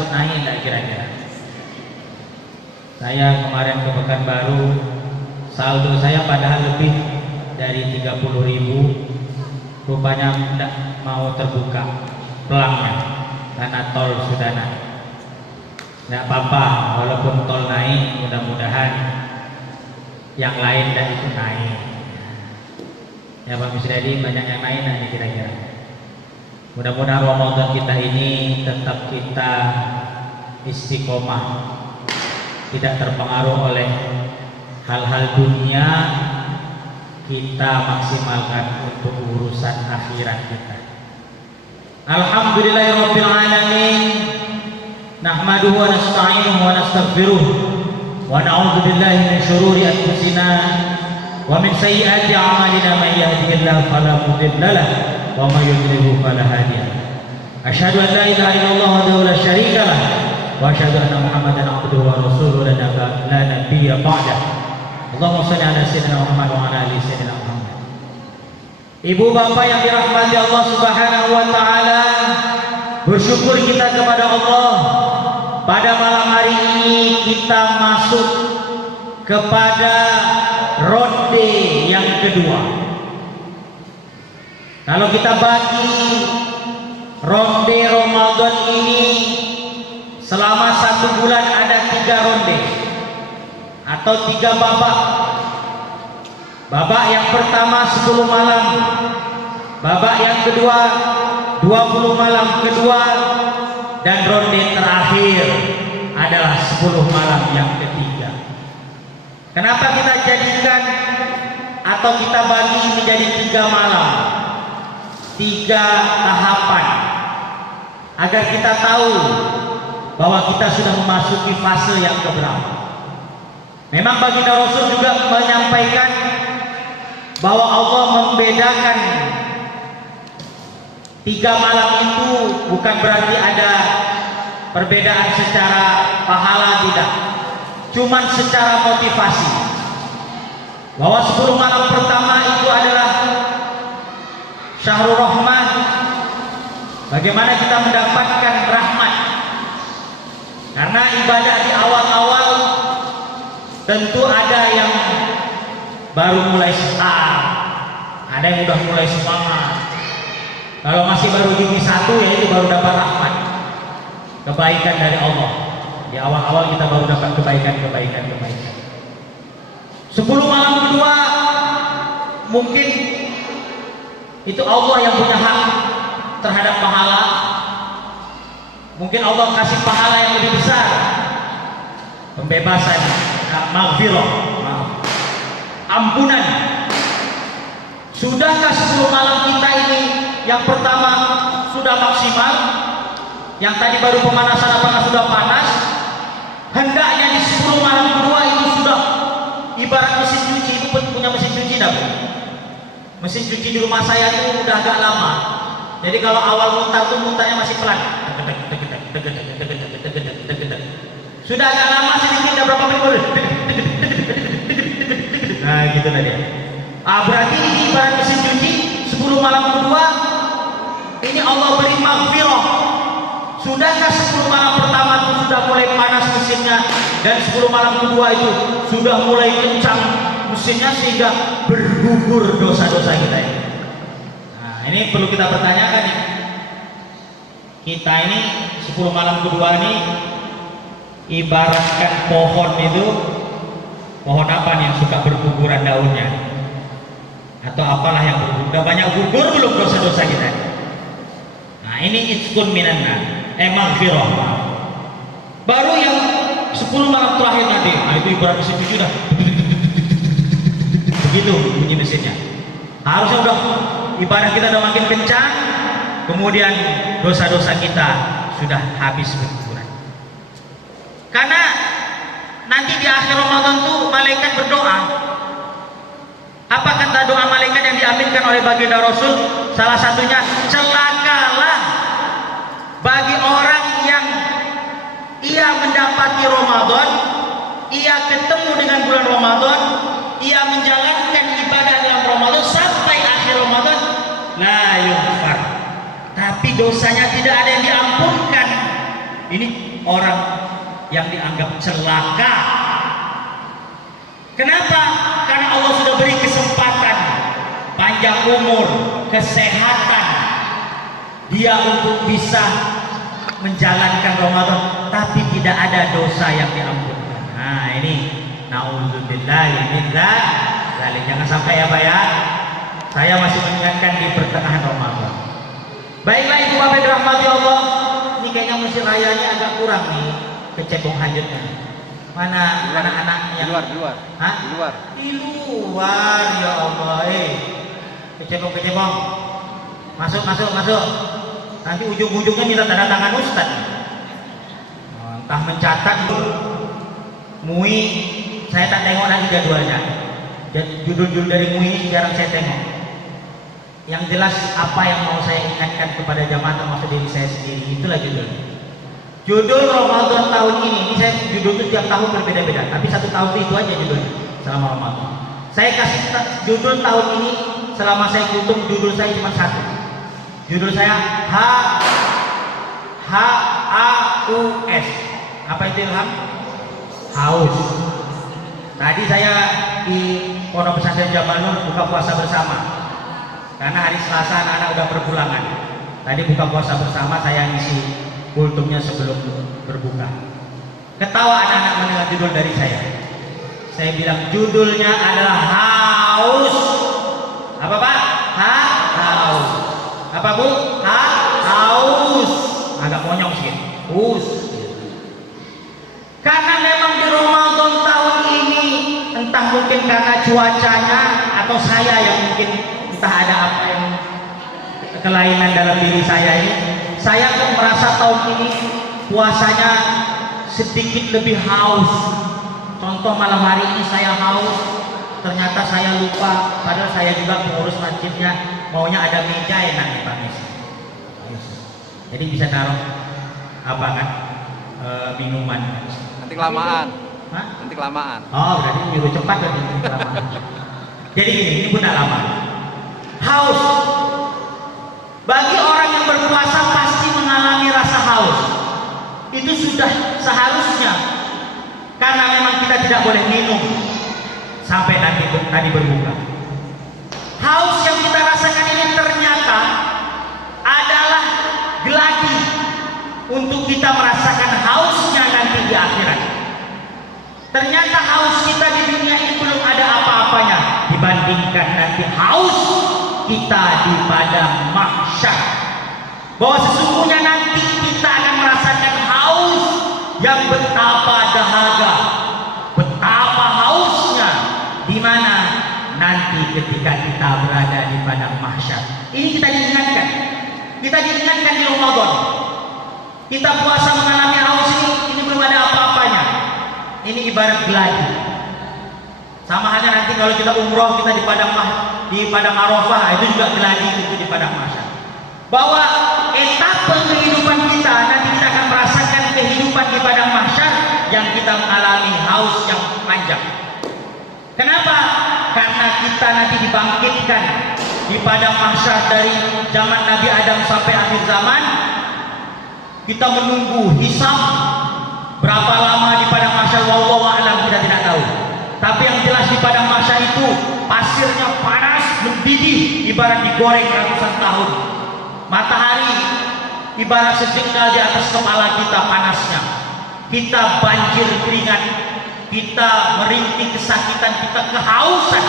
masuk naik enggak kira-kira? Saya kemarin ke Pekanbaru, saldo saya padahal lebih dari 30.000, rupanya tidak mau terbuka pelangnya karena tol sudah naik. Tidak apa-apa, walaupun tol naik, mudah-mudahan yang lain tidak ikut naik. Ya Pak Misdadi, banyak yang naik nanti kira-kira. Mudah-mudahan Ramadan kita ini tetap kita istiqomah, tidak terpengaruh oleh hal-hal dunia, kita maksimalkan untuk urusan akhirat kita. Alhamdulillahirabbil alamin, nahmaduhu wa nasta'inuhu wa nastaghfiruh wa na'udzu billahi min shururi anfusina wa min sayyiati a'malina, may yahdihillahu fala mudilla lahu wa may yudlilhu fala hadiya lahu. Asyhadu an la ilaha illallah wahdahu la syarika lahu wa asyhadu anna Muhammadan abduhu wa rasuluhu la nabiyya ba'dahu. Allahumma shalli ala sayyidina Muhammad wa ala ali sayyidina Muhammad. Ibu bapak yang dirahmati Allah Subhanahu wa taala, bersyukur kita kepada Allah. Pada malam hari ini kita masuk kepada ronde yang kedua. Kalau kita bagi ronde Ramadan ini selama 1 bulan ada 3 ronde atau 3 babak. Babak yang pertama 10 malam, babak yang kedua 20 malam kedua, dan ronde terakhir adalah 10 malam yang ketiga. Kenapa kita jadikan atau kita bagi menjadi 3 malam, 3 tahapan, agar kita tahu bahwa kita sudah memasuki fase yang keberapa. Memang baginda Rasul juga menyampaikan bahwa Allah membedakan 3 malam itu bukan berarti ada perbedaan secara pahala, tidak, cuman secara motivasi. Bahwa 10 malam pertama itu adalah syahrul rahmah, bagaimana kita mendapatkan rahmat. Karena ibadah di awal-awal tentu ada yang baru mulai start, ada yang udah mulai semangat. Kalau masih baru gigi 1, ya itu baru dapat rahmat, kebaikan dari Allah. Di awal-awal kita baru dapat kebaikan. 10 malam kedua mungkin itu Allah yang punya hak terhadap pahala. Mungkin Allah kasih pahala yang lebih besar, pembebasan, maghfirah, ampunan. Sudahkah 10 malam kita ini yang pertama sudah maksimal, yang tadi baru pemanasan apakah sudah panas? Hendaknya di 10 malam kedua itu sudah ibarat mesin cuci. Itu punya mesin cuci dah, Bu. Mesin cuci di rumah saya itu udah agak lama. Jadi kalau awal muntah tuh muntahnya masih pelan. Sudah agak lama sedikit, udah berapa menit? Nah gitu lah dia. Berarti ini ibarat mesin cuci. 10 malam kedua ini Allah beri maghfirah. Sudahkah 10 malam pertama itu sudah mulai panas mesinnya, dan 10 malam kedua itu sudah mulai kencang mesinnya sehingga bergugur dosa-dosa kita ini? Nah ini perlu kita pertanyakan ya. Kita ini 10 malam kedua ini ibaratkan pohon itu, pohon apa nih yang suka berguguran daunnya? Atau apalah yang bergugur? Udah banyak gugur belum dosa-dosa kita? Nah ini itqun minanna, maghfirah. Baru yang 10 malam terakhir nanti, nah itu ibarat mesin cuci dah. Begitu bunyi mesinnya. Harusnya udah ibarat kita udah makin kencang, kemudian dosa-dosa kita sudah habis berguguran. Karena nanti di akhir Ramadan tuh malaikat berdoa. Apa kata doa malaikat yang diaminkan oleh baginda Rasul? Salah satunya, celakalah bagi orang yang ia mendapati Ramadan, ia ketemu dengan bulan Ramadan, ia menjalankan ibadah dalam Ramadan sampai akhir Ramadan, la yughfar, tapi dosanya tidak ada yang diampunkan. Ini orang yang dianggap celaka. Kenapa? Karena Allah sudah beri kesempatan, panjang umur, kesehatan dia untuk bisa menjalankan Ramadan, tapi tidak ada dosa yang diampunkan. Nah ini naudzubillahi min dzalik. Jangan sampai ya Pak ya. Saya masih mengingatkan di pertengahan Ramadan. Baiklah ibu bapak dirahmati Allah. Ini kayaknya musik rayanya agak kurang nih, kecebong hajatnya. Mana anak-anak yang di luar? Hah? Di luar ya Allah. Kecebong. Masuk. Nanti ujung-ujungnya minta tanda tangan Ustaz. Entah mencatat MUI, saya tak tengok lagi jadwalnya. Judul-judul dari MUI ini jarang saya tengok. Yang jelas apa yang mau saya ingatkan kepada jamaah termasuk diri saya sendiri, itulah judulnya. Judul Ramadan tahun ini saya judul itu tiap tahun berbeda-beda, tapi satu tahun itu aja judulnya selama Ramadan. Saya kasih judul tahun ini selama saya hitung judul saya cuma satu. Judul saya HAUS. Apa itu Ilham? Haus. Tadi saya di Pondok Pesantren Jabal Nur buka puasa bersama. Karena hari Selasa anak-anak udah berpulangan. Tadi buka puasa bersama, saya ngisi kultumnya sebelum berbuka. Ketawa anak-anak mendengar judul dari saya. Saya bilang judulnya adalah haus. Apa Pak? Haus. Apa Bu? Haus. Agak monyong sih. Haus. Karena memang di Ramadan tahun ini, entah mungkin karena cuacanya atau saya yang mungkin entah ada apa yang kelainan dalam diri saya ini, saya kok merasa tahun ini puasanya sedikit lebih haus. Contoh malam hari ini saya haus, ternyata saya lupa, padahal saya juga pengurus masjidnya maunya ada meja enaknya Pak Mes. Jadi bisa taruh apa kan minuman. Nanti kelamaan. Hah? Nanti kelamaan. Oh berarti nyuruh cepat berarti kelamaan. Jadi gini, ini pun lama. Haus. Bagi orang yang berpuasa pasti mengalami rasa haus. Itu sudah seharusnya. Karena memang kita tidak boleh minum sampai nanti tadi berbuka. Haus yang kita rasakan ini ternyata adalah geladi untuk kita merasakan hausnya nanti di akhirat. Ternyata haus kita di dunia ini belum ada apa-apanya dibandingkan nanti haus kita di padang mahsyar. Bahwa sesungguhnya nanti kita akan merasakan haus yang betapa dahaga, betapa hausnya, di mana nanti ketika kita berada di padang mahsyar. Ini kita diingatkan di Ramadan. Kita puasa mengalami haus ini belum ada apa-apanya. Ini ibarat geladi. Sama halnya nanti kalau kita umroh, kita di padang Arafah, itu juga geladi itu di padang mahsyar. Bahwa etapa kehidupan kita nanti kita akan merasakan kehidupan di padang mahsyar yang kita mengalami haus yang panjang. Kenapa? Karena kita nanti dibangkitkan di padang mahsyar dari zaman Nabi Adam sampai akhir zaman. Kita menunggu hisab berapa lama di padang mahsyar, wallahu a'lam, kita tidak tahu. Tapi yang jelas di padang mahsyar itu pasirnya panas mendidih, ibarat digoreng ratusan tahun. Matahari ibarat sejengkal di atas kepala kita panasnya. Kita banjir keringat, kita merintih kesakitan, kita kehausan.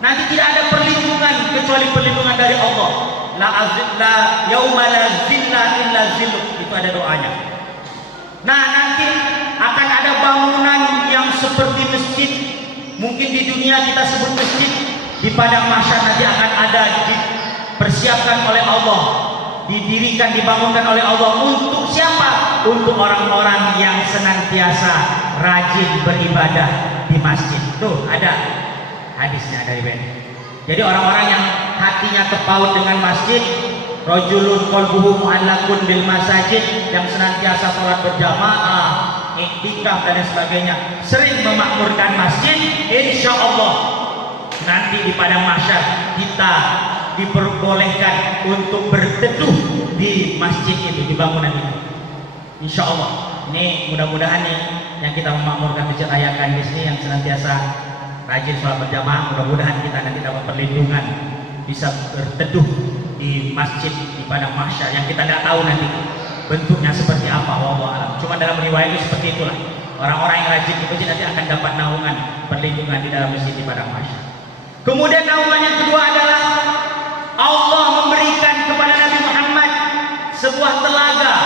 Nanti tidak ada perlindungan kecuali perlindungan dari Allah. La yauma la zilla illa zilluh, itu ada doanya. Nah, nanti akan ada bangunan yang seperti masjid. Mungkin di dunia kita sebut masjid, di padang mahsyar nanti akan ada dipersiapkan oleh Allah, didirikan, dibangunkan oleh Allah. Untuk siapa? Untuk orang-orang yang senantiasa rajin beribadah di masjid. Tuh ada hadisnya dari Ben. Jadi orang-orang yang hatinya terpaut dengan masjid, rajulun qalbuhu mu'allaqun bil masajid, yang senantiasa sholat berjamaah, iktikaf dan sebagainya, sering memakmurkan masjid, insya Allah nanti di padang mahsyar kita diperbolehkan untuk berteduh di masjid itu, di bangunan itu. Insya Allah. Ini mudah-mudahan nih yang kita memakmurkan masjid Ayakan di sini yang senantiasa rajin sholat berjamaah, mudah-mudahan kita nanti dapat perlindungan, bisa berteduh di masjid di padang mahsyar yang kita tidak tahu nanti bentuknya seperti apa, wallahu alam. Cuma dalam riwayat itu seperti itulah. Orang-orang yang rajin di masjid nanti akan dapat naungan perlindungan di dalam masjid di padang mahsyar. Kemudian naungan yang kedua adalah Allah memberikan kepada Nabi Muhammad sebuah telaga.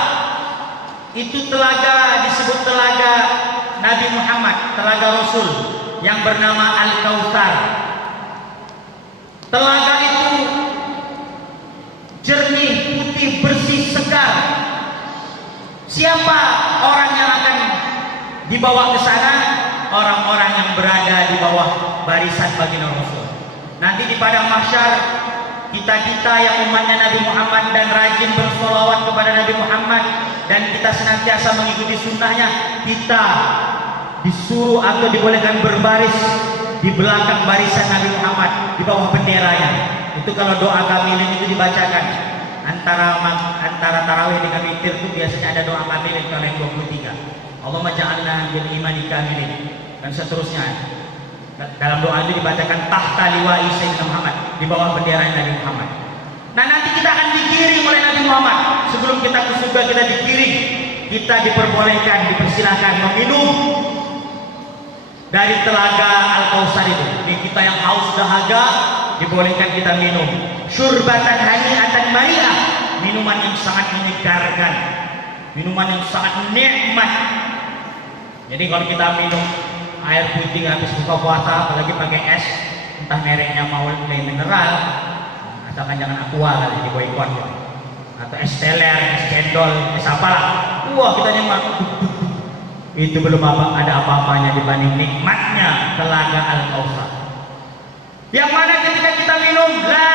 Itu telaga disebut telaga Nabi Muhammad, telaga Rasul yang bernama Al-Kautsar. Telaga itu jernih, putih, bersih, segar. Siapa orang yang akan dibawa ke sana? Orang-orang yang berada di bawah barisan baginda Rasul. Nanti di padang mahsyar, kita-kita yang umatnya Nabi Muhammad dan rajin bersolawat kepada Nabi Muhammad dan kita senantiasa mengikuti sunnahnya, kita disuruh atau dibolehkan berbaris di belakang barisan Nabi Muhammad di bawah benderanya. Itu kalau doa kamilin itu dibacakan antara tarawih dengan witir itu biasanya ada doa kamilin kalau yang 23. Allahumma ja'alna bil imani kamilin dan seterusnya. Dalam doa itu dibacakan tahta liwa'i Sayyidina Muhammad, di bawah bendera Nabi Muhammad. Nah, nanti kita akan dikiring oleh Nabi Muhammad. Sebelum kita ke surga kita dikiring. Kita diperbolehkan, dipersilahkan meminum dari telaga Al-Kautsar itu. Ini kita yang haus dahaga dibolehkan kita minum. Syurbatan hani'atan mari'ah, minuman yang sangat menyegarkan, minuman yang sangat nikmat. Jadi kalau kita minum air putih habis buka puasa, apalagi pakai es, entah mereknya mau mineral, asalkan jangan aqua kali di boykot ya. Atau es teler, es cendol, es apalah. Wah, kita nyemak. Itu belum ada apa-apanya dibanding nikmatnya telaga Al-Kautsar. Yang mana ketika kita minum, la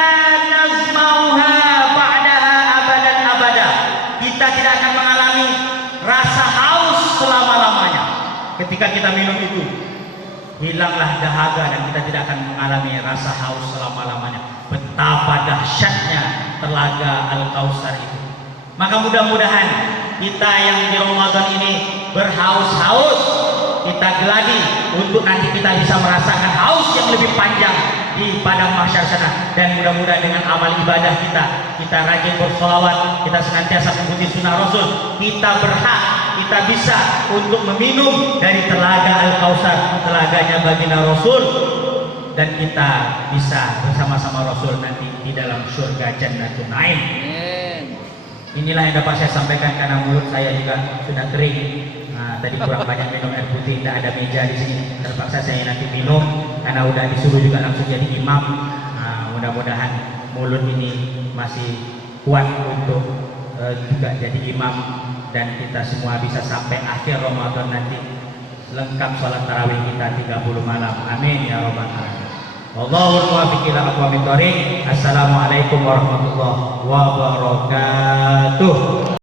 nazmauha ba'daha abadan abada. Kita tidak akan mengalami rasa haus selama-lamanya. Ketika kita minum itu, hilanglah dahaga dan kita tidak akan mengalami rasa haus selama-lamanya. Betapa dahsyatnya telaga Al-Kautsar itu. Maka mudah-mudahan kita yang di Ramadan ini berhaus-haus, kita geladi untuk nanti kita bisa merasakan haus yang lebih panjang di padang mahsyar sana. Dan mudah-mudahan dengan amal ibadah kita rajin bersolawat, kita senantiasa mengikuti sunnah Rasul, kita berhak, kita bisa untuk meminum dari telaga Al-Kautsar, telaganya baginda Rasul, dan kita bisa bersama-sama Rasul nanti di dalam surga Jannatul Naim. Inilah yang dapat saya sampaikan karena mulut saya juga sudah kering. Nah, tadi kurang banyak minum air putih, tidak ada meja di sini. Terpaksa saya nanti minum karena udah disuruh juga langsung jadi imam. Nah, mudah-mudahan mulut ini masih kuat untuk juga jadi imam dan kita semua bisa sampai akhir Ramadan nanti lengkap sholat tarawih kita 30 malam. Amin ya rabbal alamin. Wallahul muwaffiq ila aqwamit thoriq. Assalamualaikum warahmatullahi wabarakatuh.